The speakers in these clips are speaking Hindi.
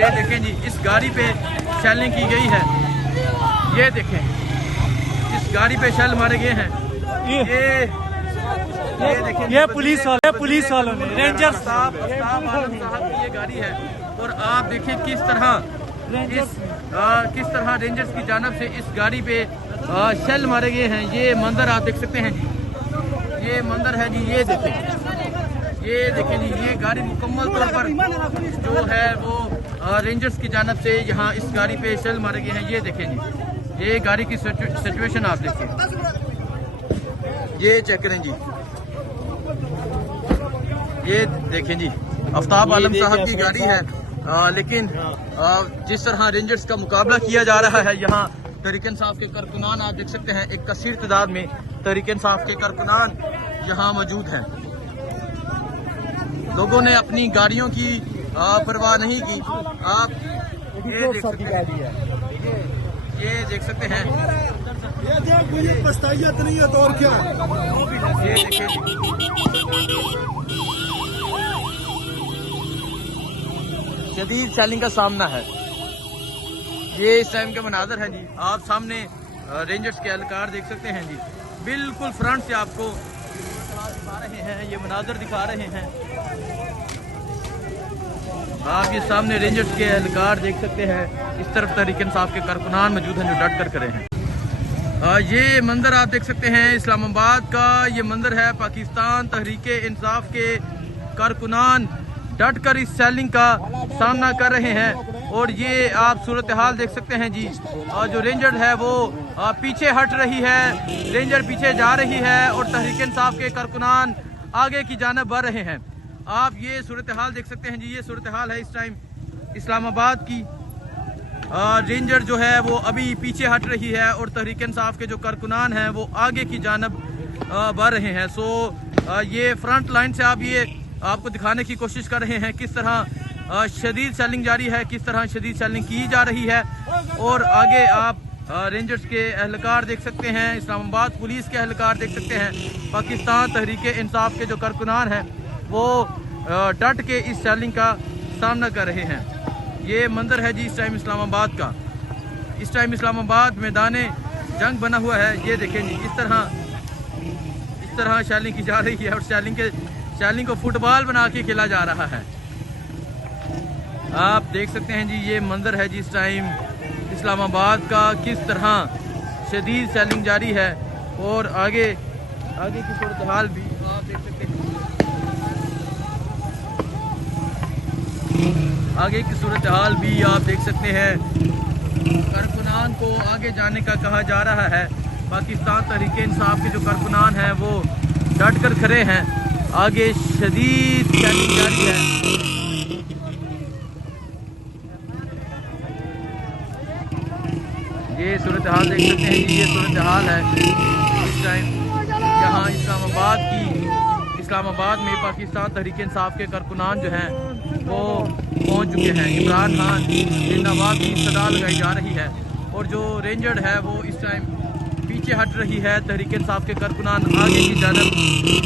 ये देखें जी, इस गाड़ी पे शैलिंग की गई है। ये देखें, इस गाड़ी पे शैल मारे गए हैं। ये देखें, ये पुलिस वालों ने, रेंजर्स साहब की ये गाड़ी है। और आप देखिए किस तरह रेंजर्स की जानब से इस गाड़ी पे शेल मारे गए हैं। ये मंजर आप देख सकते हैं जी, ये मंजर है जी। ये देखें जी, ये गाड़ी मुकम्मल तौर पर जो है वो रेंजर्स की जानब से यहाँ इस गाड़ी पे शेल मारे गए हैं। ये देखें जी, ये गाड़ी की सिचुएशन आप देखिए, ये चेक करें जी। ये देखें जी, आफ्ताब आलम साहब की गाड़ी है। लेकिन जिस तरह रेंजर्स का मुकाबला किया जा रहा है, यहाँ तहरीक इंसाफ के कारकुनान आप देख सकते हैं, एक कसीर तादाद में तहरीक इंसाफ के कारकुनान यहाँ मौजूद हैं। लोगों ने अपनी गाड़ियों की परवाह नहीं की। आप ये देख सकते हैं, ये देख सकते हैं, मुझे पछताइयत नहीं है तो और क्या। ये देखिए, शदीद शैलिंग का सामना है। ये इस टाइम के मनाजर है जी। आप सामने रेंजर्स के एहलकार देख सकते हैं जी, बिल्कुल फ्रंट से आपको दिखा रहे हैं, ये मनाजर दिखा रहे हैं। आप ये सामने रेंजर्स के एहलकार देख सकते हैं, इस तरफ तहरीक इंसाफ के कारकुनान मौजूद हैं जो डट कर खड़े हैं। ये मंजर आप देख सकते हैं इस्लामाबाद का। ये मंजर है, पाकिस्तान तहरीक इंसाफ के कारकुनान डट कर इस शैलिंग का सामना कर रहे हैं। और ये आप सूरत हाल देख सकते हैं जी, जो रेंजर है वो पीछे हट रही है, रेंजर पीछे जा रही है और तहरीक इंसाफ के कारकुनान आगे की जानिब बढ़ रहे हैं। आप ये सूरत हाल देख सकते हैं जी, ये सूरत हाल है इस टाइम इस्लामाबाद की। रेंजर जो है वो अभी पीछे हट रही है और तहरीक इंसाफ के जो कारकुनान हैं वो आगे की जानिब बढ़ रहे हैं। सो ये फ्रंट लाइन से आप ये आपको दिखाने की कोशिश कर रहे हैं किस तरह शदीद सेलिंग जारी है, किस तरह शदीद सेलिंग की जा रही है। और आगे आप रेंजर्स के एहलकार देख सकते हैं, इस्लामाबाद पुलिस के एहलकार देख सकते हैं, पाकिस्तान तहरीक इंसाफ के जो कारकुनान हैं वो डट के इस सेलिंग का सामना कर रहे हैं। ये मंजर है जी इस टाइम इस्लामाबाद का। इस टाइम इस्लामाबाद मैदान जंग बना हुआ है। ये देखें जी, इस तरह शैलिंग की जा रही है और शैलिंग को फुटबॉल बना के खेला जा रहा है। आप देख सकते हैं जी, ये मंजर है जी इस टाइम इस्लामाबाद का, किस तरह शदीद शैलिंग जारी है। और आगे की सूरत हाल भी आप देख सकते हैं, आगे की सूरत हाल भी आप देख सकते हैं। कारकुनान को आगे जाने का कहा जा रहा है। पाकिस्तान तहरीक इंसाफ के जो कारकुनान हैं वो डट कर खड़े हैं, आगे शदीद शैलिंग जारी है। ये सूरत हाल देख सकते हैं जी, ये सूरत हाल है इस टाइम यहाँ इस्लामाबाद में पाकिस्तान तहरीक इंसाफ के कारकुनान जो हैं वो पहुँच चुके हैं। इमरान खान जिंदाबाद की सदा लगाई जा रही है और जो रेंजर है वो इस टाइम पीछे हट रही है। तहरीक इंसाफ के कारकुनान आगे की जानब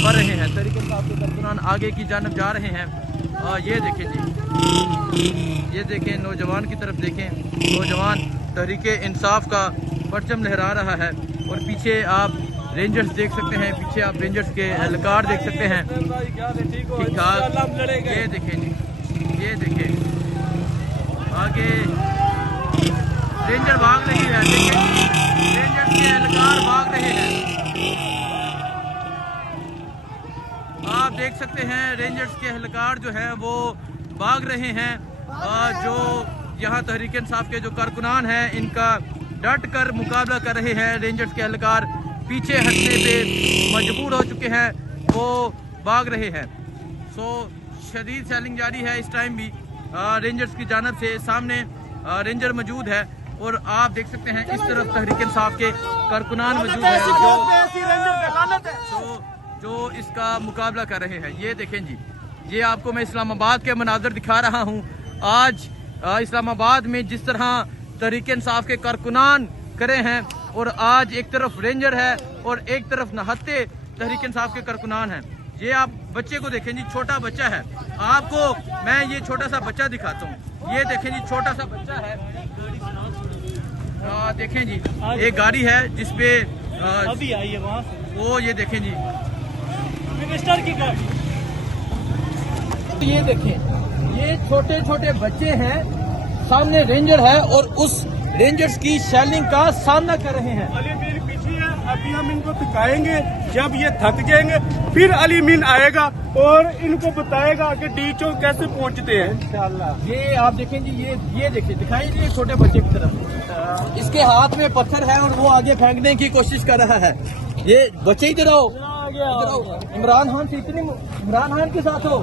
बढ़ रहे हैं, तहरीक इंसाफ के कारकुनान आगे की जानब जा रहे हैं। ये देखें जी, ये देखें, नौजवान की तरफ देखें, नौजवान तहरीक इंसाफ का परचम लहरा रहा है। और पीछे आप रेंजर्स देख सकते हैं, पीछे आप रेंजर्स के एहलकार देख सकते हैं, ठीक ठाक। ये देखें जी, ये देखें, आगे रेंजर भाग रही है, देखें रेंजर्स के एहलकार भाग रहे हैं। आप देख सकते हैं रेंजर्स के एहलकार जो हैं वो भाग रहे हैं। जो यहाँ तहरीक इंसाफ के जो कारकुनान हैं इनका डट कर मुकाबला कर रहे हैं। रेंजर्स के एहलकार पीछे हटने पे मजबूर हो चुके हैं, वो भाग रहे हैं। सो शदीद सेलिंग जारी है इस टाइम भी रेंजर्स की जानब से। सामने रेंजर मौजूद है और आप देख सकते हैं इस तरफ तहरीक इंसाफ के कारकुनान मौजूद हैं जो इसका मुकाबला कर रहे हैं। ये देखें जी, ये आपको मैं इस्लामाबाद के मनाजर दिखा रहा हूँ। आज इस्लामाबाद में जिस तरह तहरीक इंसाफ के कारकुनान करे हैं और आज एक तरफ रेंजर है और एक तरफ नहत्ते तहरीक इंसाफ के कारकुनान हैं। ये आप बच्चे को देखें जी, छोटा बच्चा है, आपको मैं ये छोटा सा बच्चा दिखाता हूँ। ये देखें जी छोटा सा बच्चा है। देखें जी एक गाड़ी है जिसपे अभी आई है वहाँ से, वो ये देखें जी, मिनिस्टर की गाड़ी। ये देखें ये छोटे छोटे बच्चे हैं, सामने रेंजर है और उस रेंजर्स की शेलिंग का सामना कर रहे हैं। अली मीन पीछे है, अभी हम इनको दिखाएंगे। जब ये थक जाएंगे फिर अली मीन आएगा और इनको बताएगा कि डीचो कैसे पहुंचते हैं। इंशाल्लाह। ये आप देखें जी, ये देखिए, दिखाइए छोटे बच्चे की तरफ। इसके हाथ में पत्थर है और वो आगे फेंकने की कोशिश कर रहा है। ये बच्चे इधर आओ, इमरान खान से इतने इमरान खान के साथ हो।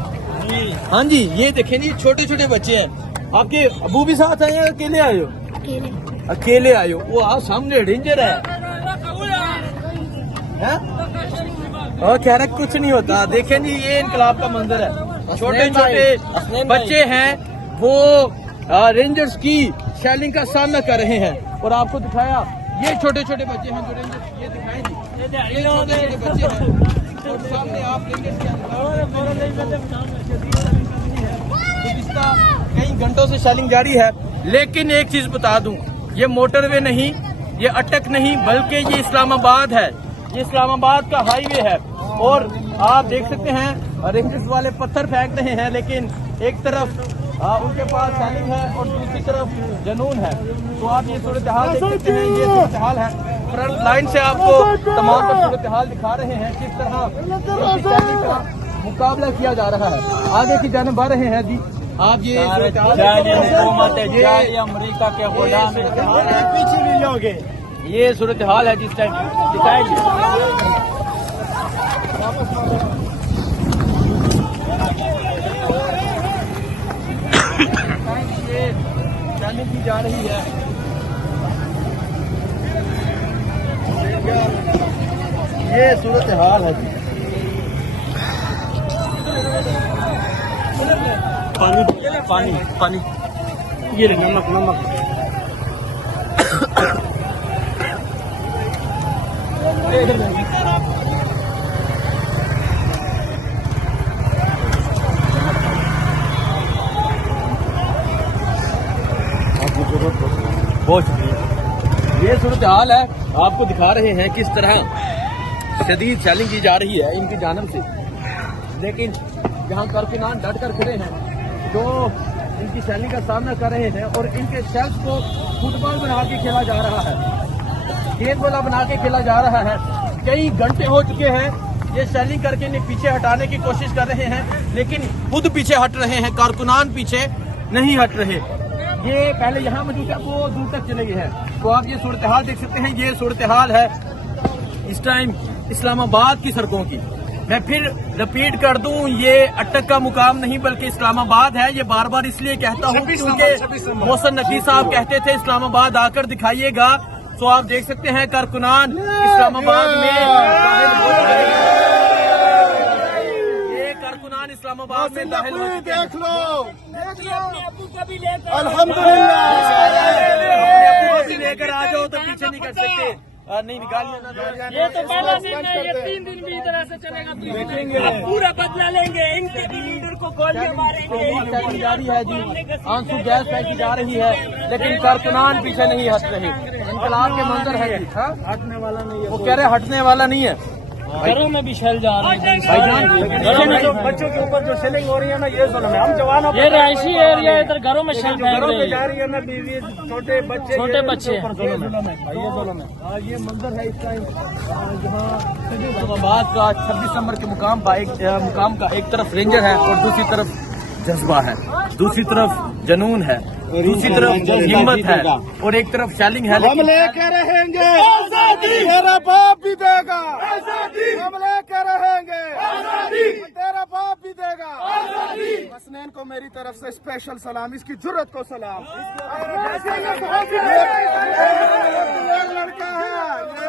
हाँ जी, ये देखें जी छोटे छोटे बच्चे हैं। आपके अबू भी साथ आए हैं, अकेले आए हो? अकेले आए हो। वो आप सामने रेंजर है और कह रहा कुछ नहीं होता। देखें जी ये इनकलाब का मंजर है। छोटे छोटे बच्चे हैं वो रेंजर्स की शेलिंग का सामना कर रहे हैं और आपको दिखाया ये छोटे छोटे बच्चे हैं जो रेंजर्स, ये दिखाएं जी ये छोटे छोटे बच्चे हैं और सामने आप रेंजर्स कई घंटों से शेलिंग जारी है। लेकिन एक चीज बता दूं, ये मोटरवे नहीं, ये अटक नहीं, बल्कि ये इस्लामाबाद है। ये इस्लामाबाद का हाईवे है और आप देख सकते हैं रेंजर्स वाले पत्थर फेंक रहे हैं, लेकिन एक तरफ उनके पास शेलिंग है और दूसरी तरफ जनून है। तो आप ये सूरत हाल देख सकते हैं, ये सूरत हाल है। फ्रंट लाइन से आपको तमाम पर सूरत हाल दिखा रहे हैं किस तरह शेलिंग का मुकाबला किया जा रहा है। आगे की जानब बढ़ रहे हैं जी आप। ये अमेरिका के गोदाम पीछे मिल जाओगे। ये सूरत हाल है जिस टाइम दिखाएंगे। ये जाने की जा रही है। ये सूरत हाल है जी। पानी पानी ये नमक नमक बहुत शुक्रिया। ये सूरत हाल है, आपको दिखा रहे हैं किस तरह शदीद शेलिंग की जा रही है इनकी जानब से। लेकिन जहाँ कारकुनान डट कर खड़े हैं जो इनकी शेलिंग का सामना कर रहे हैं और इनके शेल्फ को फुटबॉल बना के खेला जा रहा है, खेत वाला बना के खेला जा रहा है। कई घंटे हो चुके हैं ये शेलिंग करके इन्हें पीछे हटाने की कोशिश कर रहे हैं, लेकिन खुद पीछे हट रहे हैं, कारकुनान पीछे नहीं हट रहे। ये पहले यहाँ मौजूद है, वो दूर तक चले गए हैं। तो आप ये सूरत हाल देख सकते हैं। ये सूरत हाल है इस टाइम इस्लामाबाद की सड़कों की। मैं फिर रिपीट कर दूं, ये अटक का मुकाम नहीं बल्कि इस्लामाबाद है। ये बार बार इसलिए कहता हूं क्योंकि मोहसिन नकी साहब कहते थे इस्लामाबाद आकर दिखाइएगा। तो आप देख सकते हैं कारकुनान इस्लामाबाद में ये कारकुनान इस्लामाबाद में दाखिल हो चुके हैं। देख लो लेकर आ जाओ तो पीछे नहीं कर सकते। नहीं निकालिए। ये तो पहला दिन है, ये 3 दिन भी तरह से चलेगा। अब पूरा बदला लेंगे, इनके भी लीडर को गोलियां मारेंगे। जारी है जी, आंसू गैस फेंकी जा रही है, लेकिन कारकुनान पीछे नहीं हट रहे। इनकलाब के मंजर है जी। हटने वाला नहीं है। वो कह रहे हटने वाला नहीं है। घरों में भी शेल जा रहे हैं भाईजान, बच्चों के ऊपर जो सेलिंग हो रही है ना, ये जुल्म है। हम जवान ये रहायशी एरिया, इधर घरों में शेल फेंक घरों रहे पे जा हैं। रही है ना, बीवी छोटे बच्चे, छोटे बच्चे। ये जुल्म है, ये जुल्म है। ये मंजर है इस टाइम जहाँ इस्लामाबाद का 26 नंबर के मुकाम का एक तरफ रेंजर है और दूसरी तरफ जज्बा है, दूसरी तरफ जनून है, दूसरी तरफ हिम्मत है और एक तरफ शेलिंग है। हम लेके रहेंगे आजादी, तेरा बाप भी देगा आजादी। हम लेके रहेंगे आजादी, तेरा बाप भी देगा आजादी। हसनैन को मेरी तरफ से स्पेशल सलाम, इसकी जुर्रत को सलाम। लड़का है।